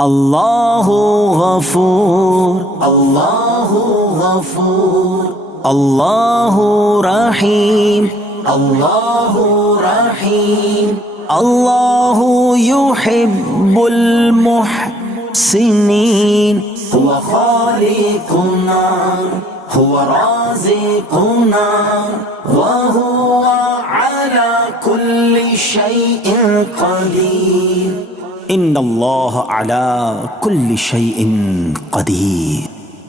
अल्लाहु गफूर, अल्लाहु गफूर, अल्लाहु रहीम, अल्लाहु रहीम, अल्लाहु युहिब्बुल मुहसिनीन। हुवा खालिकुना, हुवा राज़िकुना, व हुवा अला कुल्लि शैइन क़दीर। इन्नल्लाह अला कुल्लि शैइन क़दीर।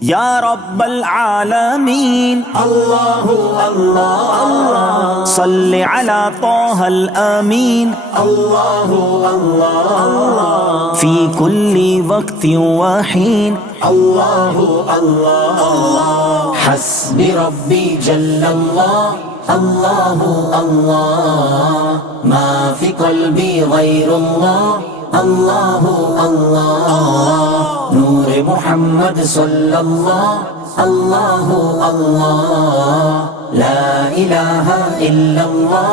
या रब्बल आलमीन, अल्लाहु अल्लाह अल्लाह, सल्लि अला ताहल अमीन, अल्लाहु अल्लाह अल्लाह, फी कुल्ली वक्तिन व हीन। अल्लाहु अल्लाह अल्लाह, हस्बी रब्बी जल्लल्लाह, अल्लाहु अल्लाह, मा फी क़ल्बी गैरुल्लाह, अल्लाहु अल्लाह, नूरे मुहम्मद सल्लल्लाह, अल्लाहु अल्लाह, ला इलाहा इल्लल्लाह,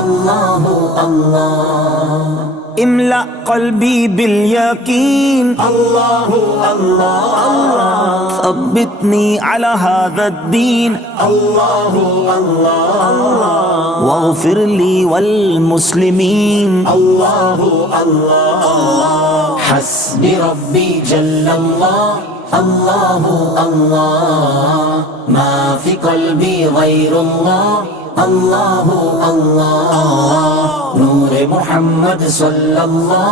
अल्लाहु अल्लाह। इमला क़ल्बी बिल यकीन, अल्लाहु अल्लाह अल्लाह, सब्बितनी अला हाज़ा-द्दीन, अल्लाहु अल्लाह अल्लाह, वग़फ़िर ली वल मुस्लिमीन। अल्लाहु अल्लाह अल्लाह, हस्बी रब्बी जल्लल्लाह, अल्लाहु अल्लाह, मा फी क़ल्बी गैरुल्लाह, अल्लाहु अल्लाह, नूरे मुहम्मद सल्लल्लाह,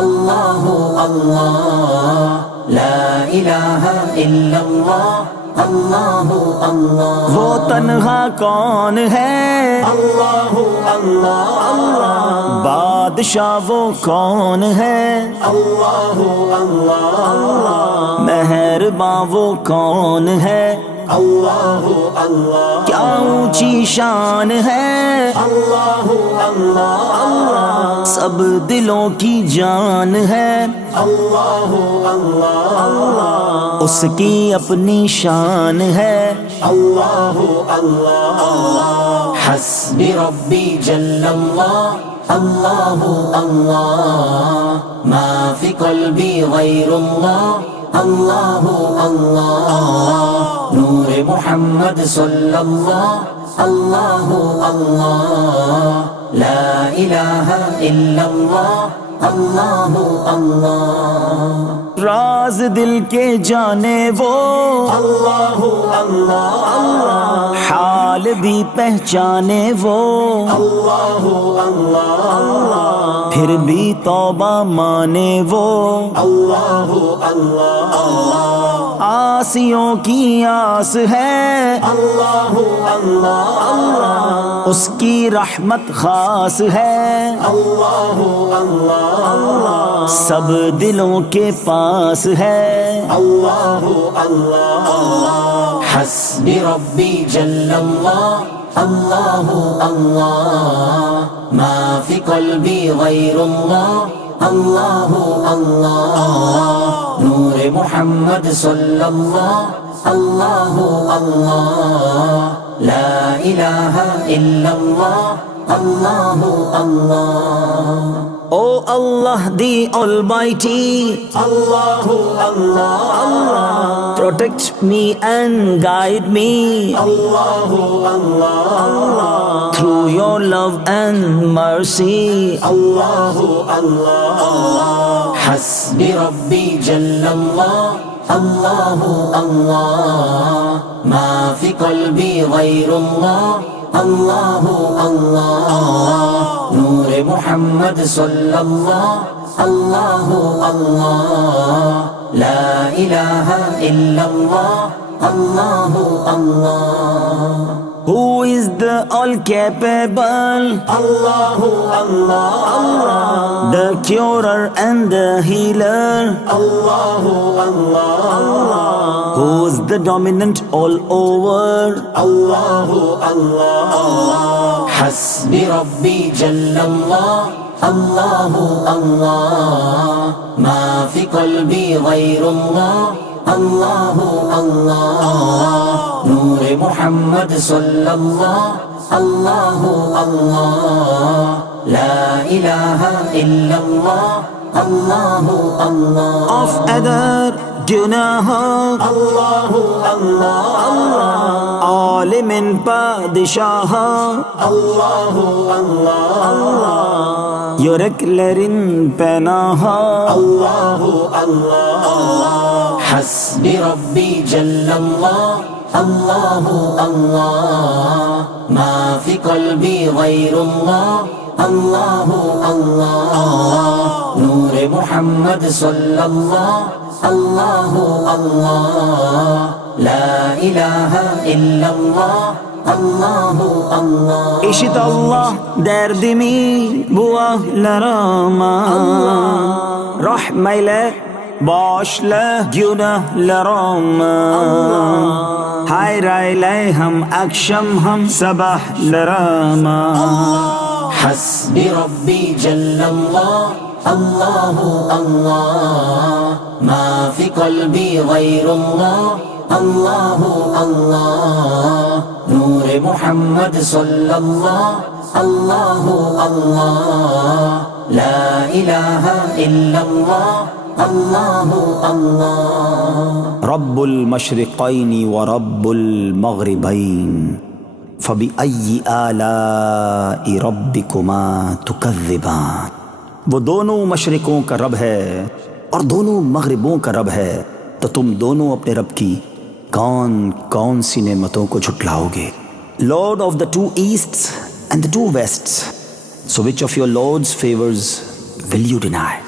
अल्लाहु अल्लाह, ला इलाहा इल्लल्लाह, अल्लाहु अल्लाह। वो तन्हा कौन है, अल्लाहु अल्लाह अल्लाह, बादशाह वो कौन है, अल्लाहु अल्लाह अल्लाह, मेहरबां वो कौन है, अल्लाहु अल्लाह, क्या ऊंची शान है, अल्लाहु अल्लाह अल्लाह, सब दिलों की जान है, अल्लाहु अल्लाह अल्लाह, उसकी अपनी शान है। अल्लाहु अल्लाह अल्लाह, हस्बी रब्बी जल्लल्लाह, अल्लाहु अल्लाह, मा फी क़ल्बी गैरुल्लाह, अल्लाहु अल्लाह, नूरे मुहम्मद सल्लल्लाह, अल्लाहु अल्लाह, ला इलाहा इल्लल्लाह, अल्लाहु अल्लाह। राज दिल के जाने वो, अल्लाहु अल्लाह अल्लाह, हाल भी पहचाने वो, अल्लाहु अल्लाह अल्लाह, फिर भी तौबा माने वो, अल्लाहु अल्लाह अल्लाह, आसियों की आस है, अल्लाहु अल्लाह अल्लाह, उसकी रहमत खास है, अल्लाहु अल्लाह अल्लाह, सब दिलों के पास है। अल्लाहु अल्लाह अल्लाह, हस्बी रब्बी जल्लल्लाह, अल्लाहु अल्लाह, मा फी क़ल्बी गैरुल्लाह, अल्लाहु अल्लाह, नूरे मुहम्मद सल्लल्लाह, अल्लाहु अल्लाह, ला इलाहा इल्लल्लाह, अल्लाहु अल्लाह। O Allah the Almighty, अल्लाहु अल्लाह अल्लाह, protect me and guide me अल्लाहु अल्लाह अल्लाह, through your love and mercy. अल्लाहु अल्लाह अल्लाह, हस्बी रब्बी जल्लल्लाह, अल्लाहु अल्लाह, मा फी क़ल्बी गैरुल्लाह, अल्लाहु अल्लाह, नूरे मुहम्मद सल्लल्लाह, अल्लाहु अल्लाह, ला इलाहा इल्लल्लाह, अल्लाहु अल्लाह। Who is the all-capable, अल्लाहु अल्लाह अल्लाह, the curer and the healer, अल्लाहु अल्लाह अल्लाह, who's the dominant all over, अल्लाहु अल्लाह अल्लाह, हस्बी रब्बी जल्लल्लाह, अल्लाहु अल्लाह, मा फी क़ल्बी गैरुल्लाह, अल्लाहु अल्लाह, नूरे मुहम्मद सल्लल्लाह, अल्लाहु अल्लाह, ला इलाहा इल्लल्लाह, Allahu Allah. of other गुनाह Allahu Allah. आलिमिन पादिशाह Allahu Allah. युरकलरिन पनाह Allahu Allah. Hasbi Rabbi Jallallah. Allahu Allah. Ma fi qalbi ghayrullah. Allahu Allah. Noor Muhammad sallallahu. Allahu Allah. La ilaha illallah. Allahu Allah. İşit Allah derdimi bu ahlarama Rahmeyle bağışla günahlarama Hayır eyle hem akşam hem sabahlarama Hasbi Rabbi Jallallah. Allahu Allah. Ma fi qalbi ghayrullah. Allahu Allah. Noor Muhammad sallallahu. Allahu Allah. La ilaha illallah. Allahu Allah. رب المشرقين ورب المغربين فبأي آلاء ربكما تكذبان वो दोनों मशरिकों का रब है और दोनों मगरिबों का रब है तो तुम दोनों अपने रब की कौन कौन सी नेमतों को झुटलाओगे lord of the two easts and the two wests so which of your lord's favours will you deny